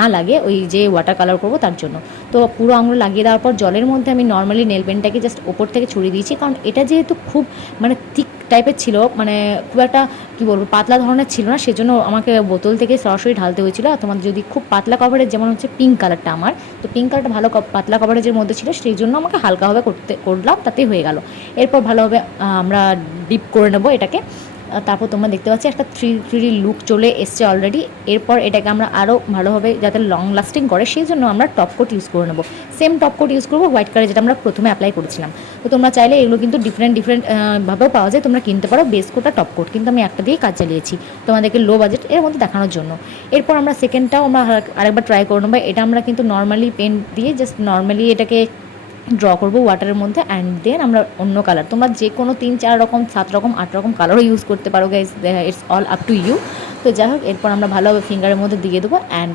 না লাগে ওই যে ওয়াটার কালার করবো তার জন্য। তো পুরো আঙুলে লাগিয়ে দেওয়ার পর জলের মধ্যে আমি নর্মালি নেল পেনটাকে জাস্ট ওপর থেকে ছড়িয়ে দিয়েছি, কারণ এটা যেহেতু খুব মানে থিক টাইপের ছিল, মানে খুব একটা কী বলবো পাতলা ধরনের ছিল না, সেজন্য আমাকে বোতল থেকে সরাসরি ঢালতে হয়েছিল। আর তোমাদের যদি খুব পাতলা কভারেজ, যেমন হচ্ছে পিঙ্ক কালারটা আমার, তো পিঙ্ক কালারটা ভালো পাতলা কভারেজের মধ্যে ছিল, সেই জন্য আমাকে হালকাভাবে করলাম, তাতেই হয়ে গেল। এরপর ভালোভাবে আমরা ডিপ করে নেবো এটাকে। তারপর তোমরা দেখতে পাচ্ছি একটা থ্রি লুক চলে এসছে অলরেডি। এরপর এটাকে আমরা আরও ভালোভাবে যাতে লং লাস্টিং করে সেই জন্য আমরা টপ কোট ইউজ করে নেবো। সেম টপ কোট ইউজ করবো হোয়াইট কালার, যেটা আমরা প্রথমে অ্যাপ্লাই করেছিলাম। তো তোমরা চাইলে এগুলো কিন্তু ডিফারেন্ট ভাবেও পাওয়া যায়, তোমরা কিনতে পারো বেস কোট আর টপ কোট, কিন্তু আমি একটা দিয়েই কাজ চালিয়েছি তোমাদেরকে লো বাজেট এর মধ্যে দেখানোর জন্য। এরপর আমরা সেকেন্ডটাও আমরা আরেকবার ট্রাই করে নেবো। এটা আমরা কিন্তু নর্মালি পেন দিয়ে জাস্ট নর্মালি এটাকে ড্র করবো ওয়াটারের মধ্যে, অ্যান্ড দেন আমরা অন্য কালার, তোমরা যে কোনো 3-4 রকম 7 রকম 8 রকম কালারও ইউজ করতে পারো guys, it's all up to you. তো যাই হোক, এরপর আমরা ভালোভাবে ফিঙ্গারের মধ্যে দিয়ে দেবো, অ্যান্ড